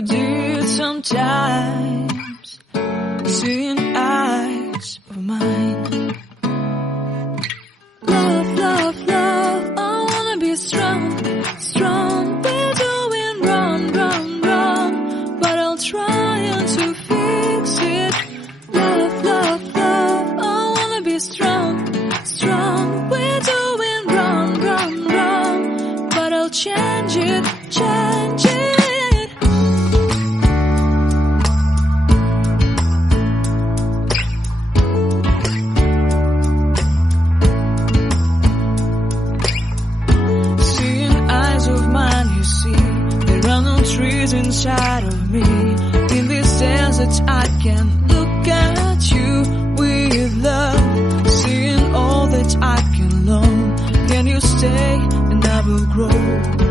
you did sometimes, seeing eyes of mine. Love, love, love, I wanna be strong, strong. We're doing wrong, wrong, wrong, but I'll try to fix it. Love, love, love, I wanna be strong, strong. We're doing wrong, wrong, wrong, but I'll change it, change it. Trees inside of me. In this desert I can look at you with love, seeing all that I can learn. Can you stay and I will grow?